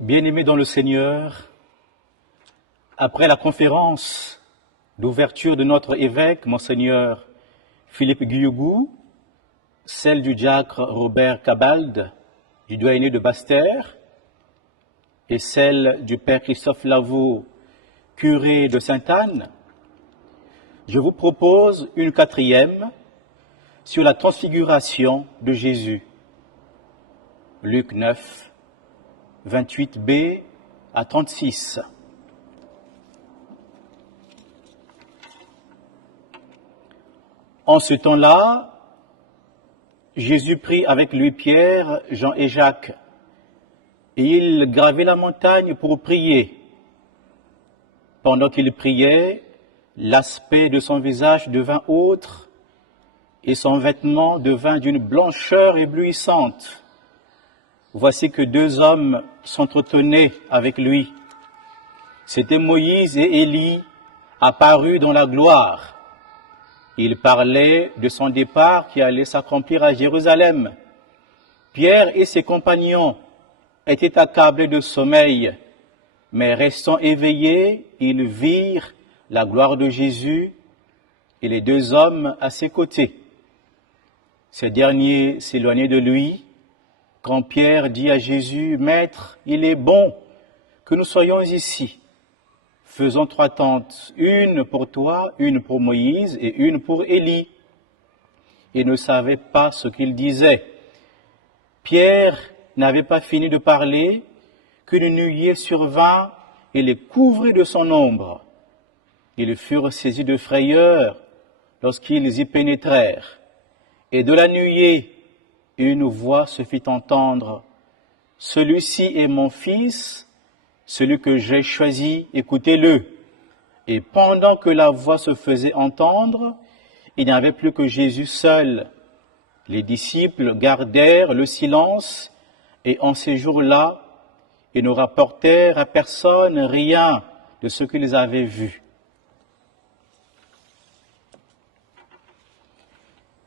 Bien-aimés dans le Seigneur, après la conférence d'ouverture de notre évêque, Monseigneur Philippe Guyugou, celle du diacre Robert Cabalde, du doyenné de Basse-Terre, et celle du Père Christophe Lavaux, curé de Sainte-Anne, je vous propose une quatrième sur la transfiguration de Jésus. Luc 9, 28b à 36. En ce temps-là, Jésus prit avec lui Pierre, Jean et Jacques, et il gravit la montagne pour prier. Pendant qu'il priait, l'aspect de son visage devint autre, et son vêtement devint d'une blancheur éblouissante. Voici que deux hommes s'entretenaient avec lui. C'étaient Moïse et Élie, apparus dans la gloire. Ils parlaient de son départ qui allait s'accomplir à Jérusalem. Pierre et ses compagnons étaient accablés de sommeil, mais restant éveillés, ils virent la gloire de Jésus et les deux hommes à ses côtés. Ces derniers s'éloignaient de lui, quand Pierre dit à Jésus, « Maître, il est bon que nous soyons ici. Faisons 3 tentes, une pour toi, une pour Moïse et une pour Élie. » Il ne savait pas ce qu'il disait. Pierre n'avait pas fini de parler qu'une nuée survint et les couvrit de son ombre. Ils furent saisis de frayeur lorsqu'ils y pénétrèrent. Et de la nuée, une voix se fit entendre. « Celui-ci est mon fils, celui que j'ai choisi, écoutez-le. » Et pendant que la voix se faisait entendre, il n'y avait plus que Jésus seul. Les disciples gardèrent le silence et en ces jours-là, ils ne rapportèrent à personne rien de ce qu'ils avaient vu.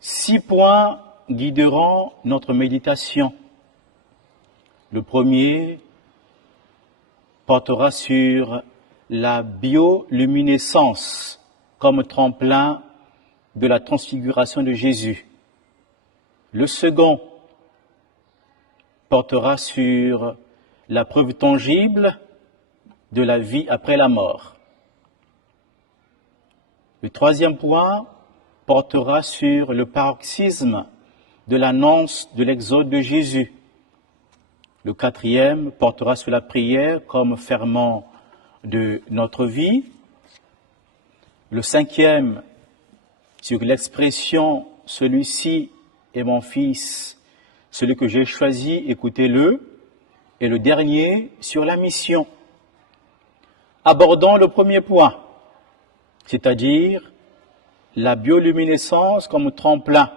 6 points guideront notre méditation. Le premier portera sur la bioluminescence comme tremplin de la transfiguration de Jésus. Le second portera sur la preuve tangible de la vie après la mort. Le troisième point portera sur le paroxysme de l'annonce de l'exode de Jésus. Le quatrième portera sur la prière comme ferment de notre vie. Le cinquième sur l'expression « celui-ci est mon fils, celui que j'ai choisi, écoutez-le ». Et le dernier sur la mission. Abordons le premier point, c'est-à-dire la bioluminescence comme tremplin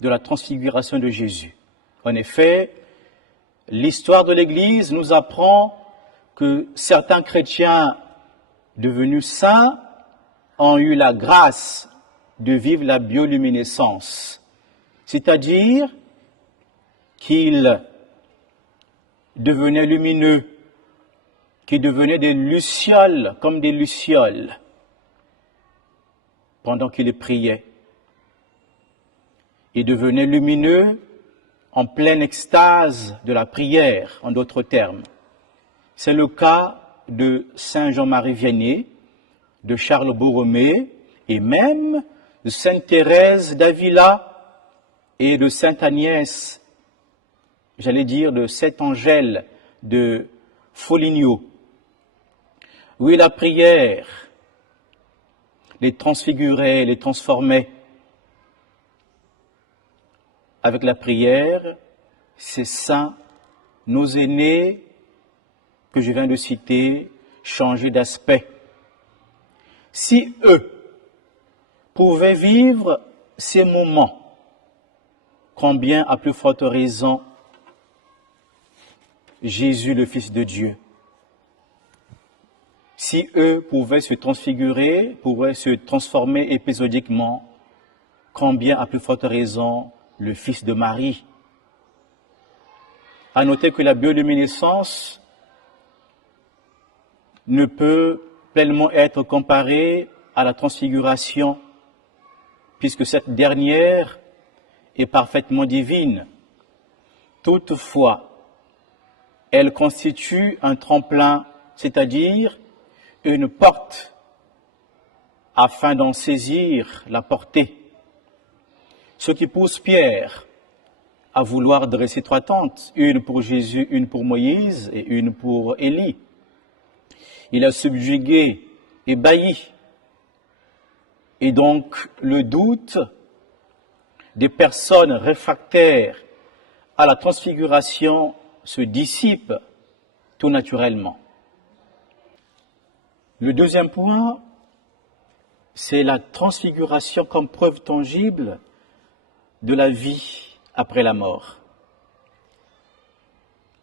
de la transfiguration de Jésus. En effet, l'histoire de l'Église nous apprend que certains chrétiens devenus saints ont eu la grâce de vivre la bioluminescence, c'est-à-dire qu'ils devenaient lumineux, qu'ils devenaient des lucioles comme des lucioles pendant qu'ils priaient. Ils devenaient lumineux en pleine extase de la prière, en d'autres termes. C'est le cas de Saint Jean-Marie Vianney, de Charles Borromée et même de Sainte Thérèse d'Avila et de Sainte Agnès, j'allais dire de Saint Angèle de Foligno. Oui, la prière les transfigurait, les transformait. Avec la prière, ces saints, nos aînés que je viens de citer, changeaient d'aspect. Si eux pouvaient vivre ces moments, combien à plus forte raison Jésus, le Fils de Dieu. Si eux pouvaient se transfigurer, pouvaient se transformer épisodiquement, combien à plus forte raison le Fils de Marie. À noter que la bioluminescence ne peut pleinement être comparée à la transfiguration, puisque cette dernière est parfaitement divine. Toutefois, elle constitue un tremplin, c'est-à-dire une porte, afin d'en saisir la portée. Ce qui pousse Pierre à vouloir dresser 3 tentes, une pour Jésus, une pour Moïse et une pour Élie. Il a subjugué, ébahi. Et donc le doute des personnes réfractaires à la transfiguration se dissipe tout naturellement. Le deuxième point, c'est la transfiguration comme preuve tangible de la vie après la mort.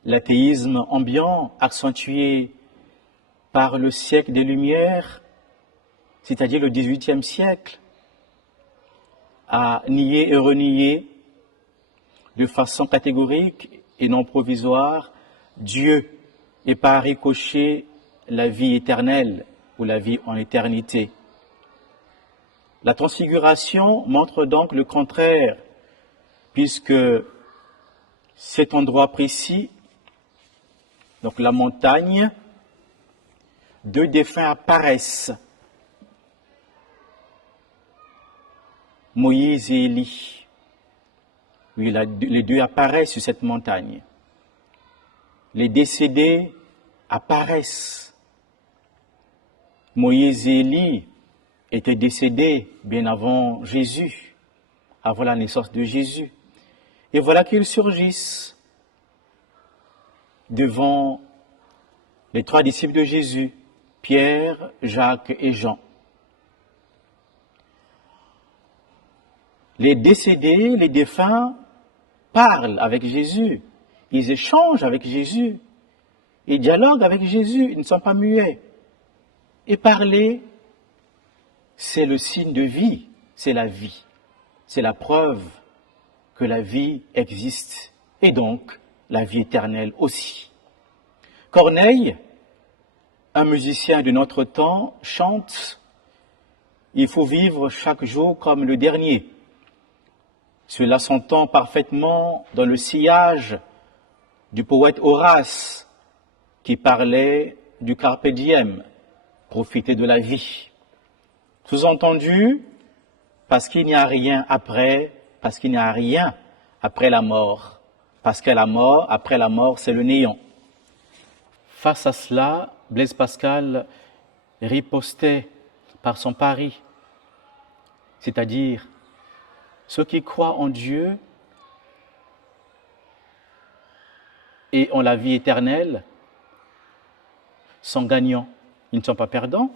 L'athéisme ambiant, accentué par le siècle des Lumières, c'est-à-dire le XVIIIe siècle, a nié et renié de façon catégorique et non provisoire Dieu et par ricochet la vie éternelle ou la vie en éternité. La transfiguration montre donc le contraire, puisque cet endroit précis, donc la montagne, 2 défunts apparaissent, Moïse et Élie. Oui, les 2 apparaissent sur cette montagne. Les décédés apparaissent. Moïse et Élie étaient décédés bien avant Jésus, avant la naissance de Jésus. Et voilà qu'ils surgissent devant les 3 disciples de Jésus, Pierre, Jacques et Jean. Les décédés, les défunts, parlent avec Jésus, ils échangent avec Jésus, ils dialoguent avec Jésus, ils ne sont pas muets. Et parler, c'est le signe de vie, c'est la vie, c'est la preuve que la vie existe, et donc la vie éternelle aussi. Corneille, un musicien de notre temps, chante « Il faut vivre chaque jour comme le dernier ». Cela s'entend parfaitement dans le sillage du poète Horace qui parlait du carpe diem, profiter de la vie. Sous-entendu, parce qu'il n'y a rien après, parce qu'il n'y a rien après la mort, parce que la mort, après la mort, c'est le néant. Face à cela, Blaise Pascal ripostait par son pari, c'est-à-dire ceux qui croient en Dieu et ont la vie éternelle sont gagnants, ils ne sont pas perdants,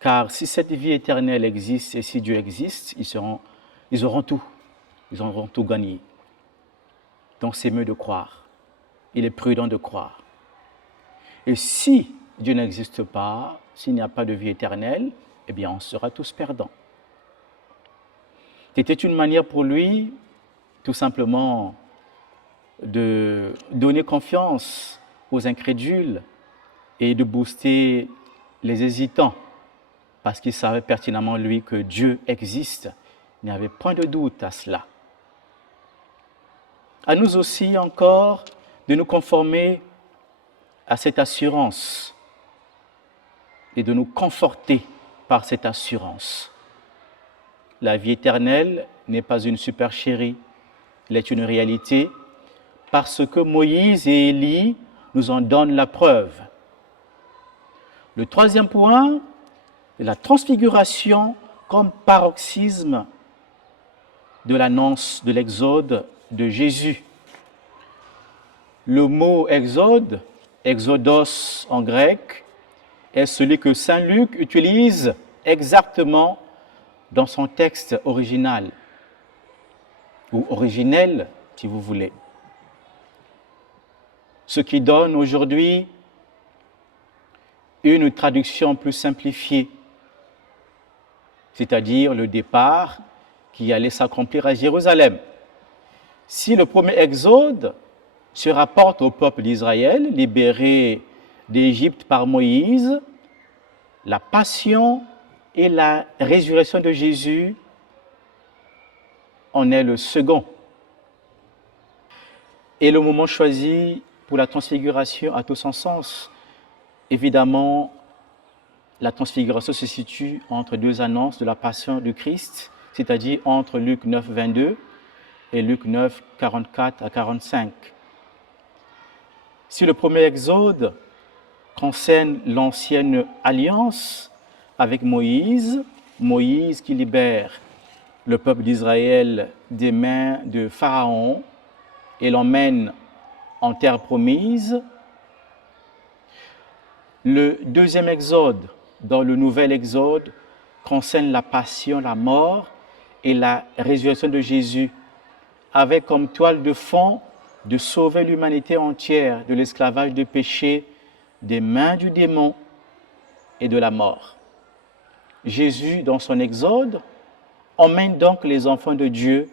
car si cette vie éternelle existe et si Dieu existe, ils auront tout gagné. Donc c'est mieux de croire, il est prudent de croire. Et si Dieu n'existe pas, s'il n'y a pas de vie éternelle, eh bien on sera tous perdants. C'était une manière pour lui, tout simplement, de donner confiance aux incrédules et de booster les hésitants, parce qu'il savait pertinemment, lui, que Dieu existe. Il n'y avait point de doute à cela. À nous aussi, encore, de nous conformer à cette assurance et de nous conforter par cette assurance. La vie éternelle n'est pas une supercherie, elle est une réalité parce que Moïse et Élie nous en donnent la preuve. Le troisième point, la transfiguration comme paroxysme de l'annonce de l'exode de Jésus. Le mot exode, exodos en grec, est celui que saint Luc utilise exactement dans son texte original, ou originel, si vous voulez. Ce qui donne aujourd'hui une traduction plus simplifiée, c'est-à-dire le départ qui allait s'accomplir à Jérusalem. Si le premier exode se rapporte au peuple d'Israël, libéré d'Égypte par Moïse, la passion et la résurrection de Jésus en est le second. Et le moment choisi pour la transfiguration a tout son sens. Évidemment, la transfiguration se situe entre deux annonces de la passion du Christ, c'est-à-dire entre Luc 9, 22 et Luc 9, 44 à 45. Si le premier exode concerne l'ancienne alliance avec Moïse, Moïse qui libère le peuple d'Israël des mains de Pharaon et l'emmène en terre promise. Le deuxième exode, dans le nouvel exode, concerne la passion, la mort et la résurrection de Jésus, avec comme toile de fond de sauver l'humanité entière de l'esclavage de péché, des mains du démon et de la mort. Jésus, dans son exode, emmène donc les enfants de Dieu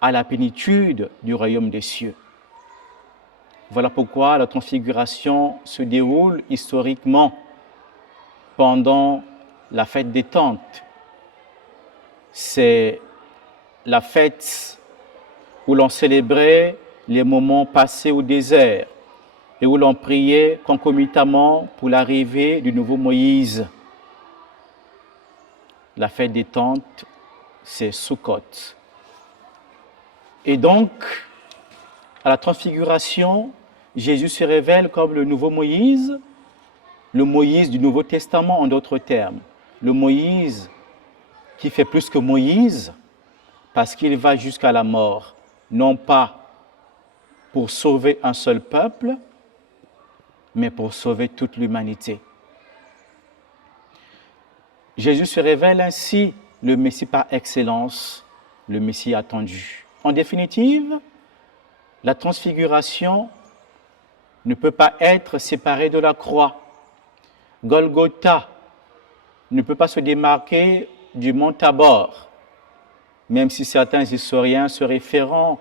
à la plénitude du royaume des cieux. Voilà pourquoi la transfiguration se déroule historiquement pendant la fête des tentes. C'est la fête où l'on célébrait les moments passés au désert et où l'on priait concomitamment pour l'arrivée du nouveau Moïse. La fête des tentes, c'est Sukkot. Et donc, à la transfiguration, Jésus se révèle comme le nouveau Moïse, le Moïse du Nouveau Testament en d'autres termes. Le Moïse qui fait plus que Moïse parce qu'il va jusqu'à la mort, non pas pour sauver un seul peuple, mais pour sauver toute l'humanité. Jésus se révèle ainsi le Messie par excellence, le Messie attendu. En définitive, la transfiguration ne peut pas être séparée de la croix. Golgotha ne peut pas se démarquer du mont Tabor, même si certains historiens se référant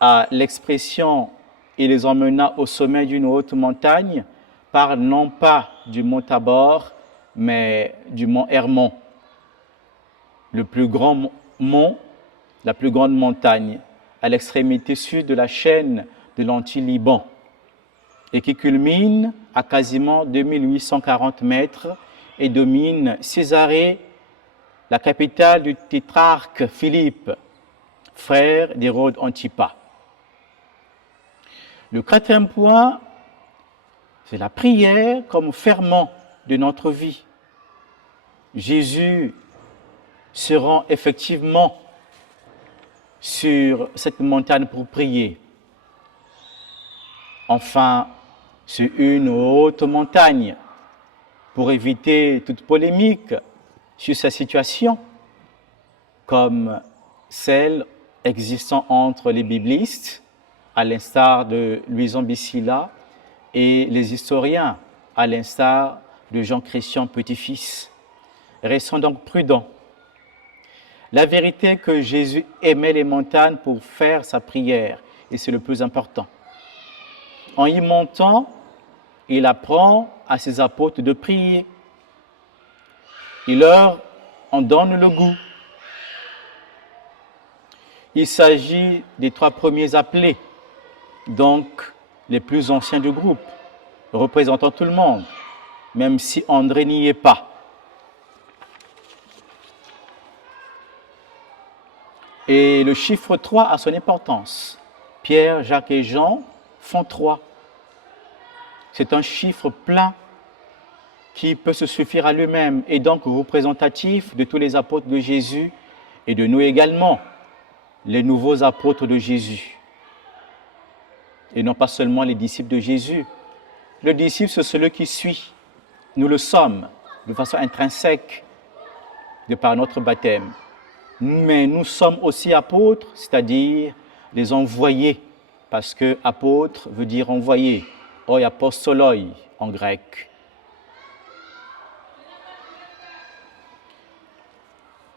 à l'expression « il les emmena au sommet d'une haute montagne » parlent non pas du mont Tabor, mais du mont Hermon, le plus grand mont, la plus grande montagne, à l'extrémité sud de la chaîne de l'Anti-Liban, et qui culmine à quasiment 2840 mètres et domine Césarée, la capitale du tétrarque Philippe, frère d'Hérode Antipas. Le quatrième point, c'est la prière comme ferment de notre vie. Jésus se rend effectivement sur cette montagne pour prier. Enfin, sur une haute montagne, pour éviter toute polémique sur sa situation, comme celle existant entre les biblistes, à l'instar de Louison Bissila, et les historiens, à l'instar de Jean-Christian Petit-Fils. Restons donc prudents. La vérité est que Jésus aimait les montagnes pour faire sa prière, et c'est le plus important. En y montant, il apprend à ses apôtres de prier. Il leur en donne le goût. Il s'agit des 3 premiers appelés, donc les plus anciens du groupe, représentant tout le monde, même si André n'y est pas. Et le chiffre 3 a son importance. Pierre, Jacques et Jean font 3. C'est un chiffre plein qui peut se suffire à lui-même et donc représentatif de tous les apôtres de Jésus et de nous également, les nouveaux apôtres de Jésus. Et non pas seulement les disciples de Jésus. Le disciple, c'est celui qui suit. Nous le sommes de façon intrinsèque de par notre baptême. Mais nous sommes aussi apôtres, c'est-à-dire les envoyés, parce que apôtre veut dire envoyé, oi apostoloi en grec.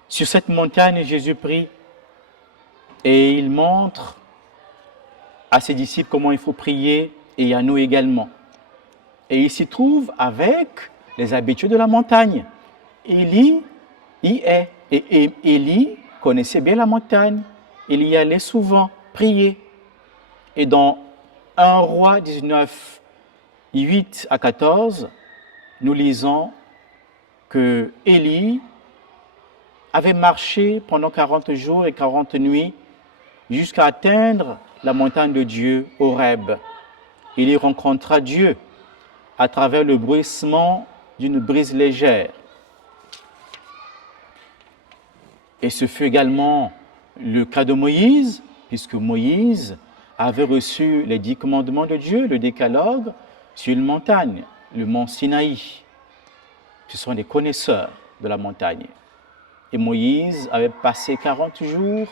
Sur cette montagne, Jésus prie et il montre à ses disciples comment il faut prier et à nous également. Et il s'y trouve avec les habitués de la montagne. Élie y est. Et Élie connaissait bien la montagne. Il y allait souvent prier. Et dans 1 Roi 19, 8 à 14, nous lisons que Élie avait marché pendant 40 jours et 40 nuits jusqu'à atteindre la montagne de Dieu, Horeb. Il y rencontra Dieu à travers le bruissement d'une brise légère. Et ce fut également le cas de Moïse, puisque Moïse avait reçu les 10 commandements de Dieu, le décalogue, sur une montagne, le mont Sinaï. Ce sont des connaisseurs de la montagne. Et Moïse avait passé 40 jours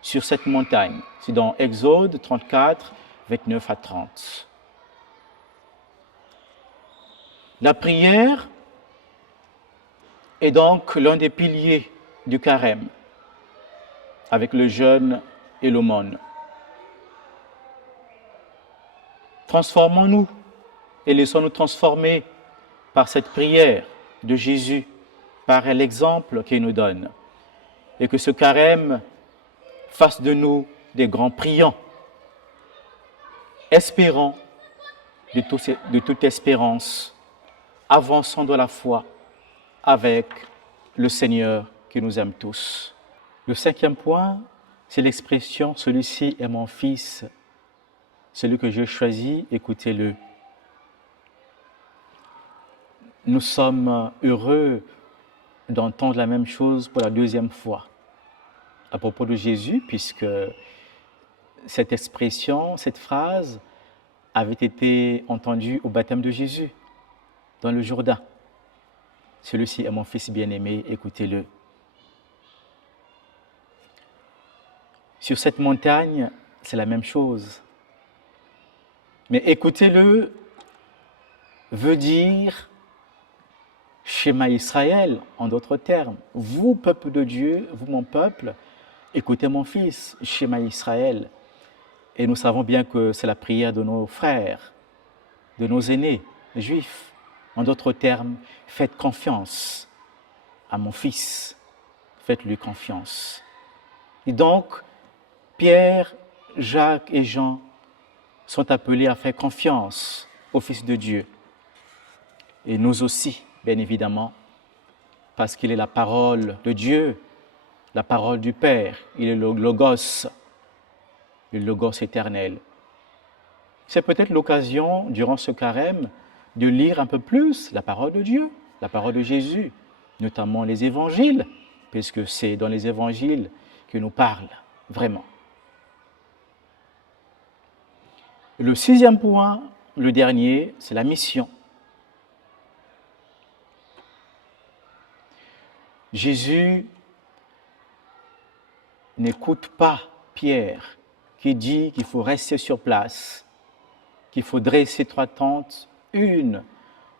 sur cette montagne. C'est dans Exode 34, 29 à 30. La prière est donc l'un des piliers du carême, avec le jeûne et l'aumône. Transformons-nous et laissons-nous transformer par cette prière de Jésus, par l'exemple qu'il nous donne. Et que ce carême fasse de nous des grands priants, espérant de toute espérance, avançant dans la foi avec le Seigneur qui nous aime tous. Le 5e point, c'est l'expression « celui-ci est mon fils, celui que je choisis, écoutez-le ». Nous sommes heureux d'entendre la même chose pour la 2e fois à propos de Jésus, puisque cette expression, cette phrase avait été entendue au baptême de Jésus, dans le Jourdain. Celui-ci est mon fils bien-aimé, écoutez-le. Sur cette montagne, c'est la même chose. Mais écoutez-le veut dire Shema Israël, en d'autres termes. Vous, peuple de Dieu, vous, mon peuple, écoutez mon fils, Shema Israël. Et nous savons bien que c'est la prière de nos frères, de nos aînés, les Juifs. En d'autres termes, faites confiance à mon fils. Faites-lui confiance. Et donc, Pierre, Jacques et Jean sont appelés à faire confiance au Fils de Dieu. Et nous aussi, bien évidemment, parce qu'il est la parole de Dieu, la parole du Père, il est le Logos éternel. C'est peut-être l'occasion, durant ce carême, de lire un peu plus la parole de Dieu, la parole de Jésus, notamment les évangiles, puisque c'est dans les évangiles qu'il nous parle, vraiment. Le 6e point, le dernier, c'est la mission. Jésus n'écoute pas Pierre qui dit qu'il faut rester sur place, qu'il faut dresser 3 tentes, une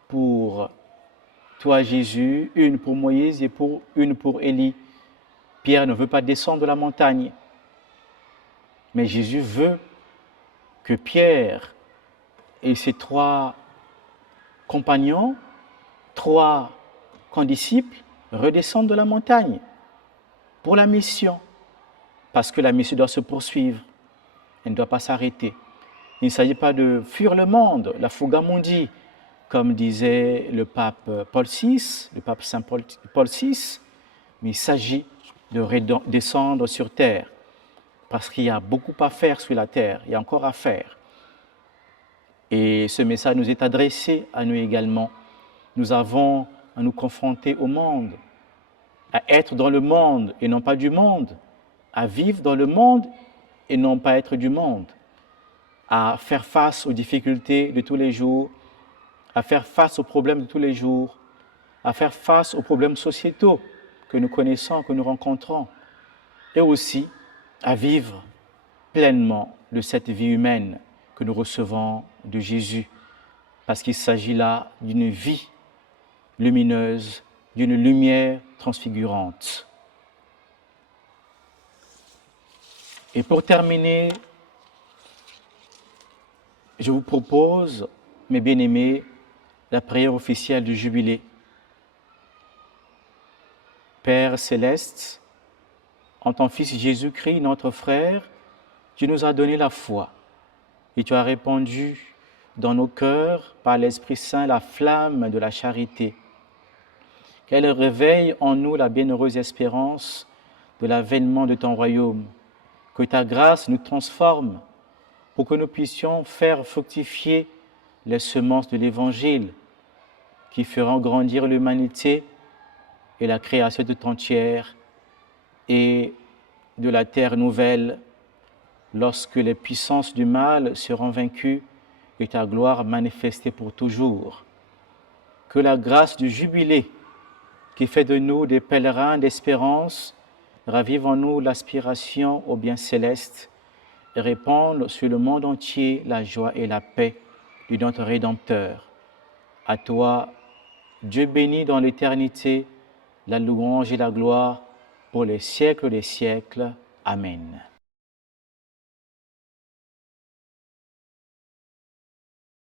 pour toi Jésus, une pour Moïse et une pour Élie. Pierre ne veut pas descendre de la montagne, mais Jésus veut que Pierre et ses 3 compagnons, 3 condisciples, redescendent de la montagne pour la mission, parce que la mission doit se poursuivre, elle ne doit pas s'arrêter. Il ne s'agit pas de fuir le monde, la fuga mundi, comme disait le pape Paul VI, le pape Saint Paul VI, mais il s'agit de descendre sur terre, parce qu'il y a beaucoup à faire sur la terre, il y a encore à faire. Et ce message nous est adressé à nous également. Nous avons à nous confronter au monde, à être dans le monde et non pas du monde, à vivre dans le monde et non pas être du monde, à faire face aux difficultés de tous les jours, à faire face aux problèmes de tous les jours, à faire face aux problèmes sociétaux que nous connaissons, que nous rencontrons, et aussi à vivre pleinement de cette vie humaine que nous recevons de Jésus, parce qu'il s'agit là d'une vie lumineuse, d'une lumière transfigurante. Et pour terminer, je vous propose mes bien-aimés, la prière officielle du Jubilé. Père céleste, en ton Fils Jésus-Christ, notre frère, tu nous as donné la foi et tu as répandu dans nos cœurs, par l'Esprit Saint, la flamme de la charité. Qu'elle réveille en nous la bienheureuse espérance de l'avènement de ton royaume. Que ta grâce nous transforme pour que nous puissions faire fructifier les semences de l'Évangile qui feront grandir l'humanité et la création tout entière et de la terre nouvelle lorsque les puissances du mal seront vaincues et ta gloire manifestée pour toujours. Que la grâce du jubilé qui fait de nous des pèlerins d'espérance ravive en nous l'aspiration au bien céleste et répande sur le monde entier la joie et la paix de notre Rédempteur. À toi, Dieu béni dans l'éternité, la louange et la gloire pour les siècles des siècles. Amen.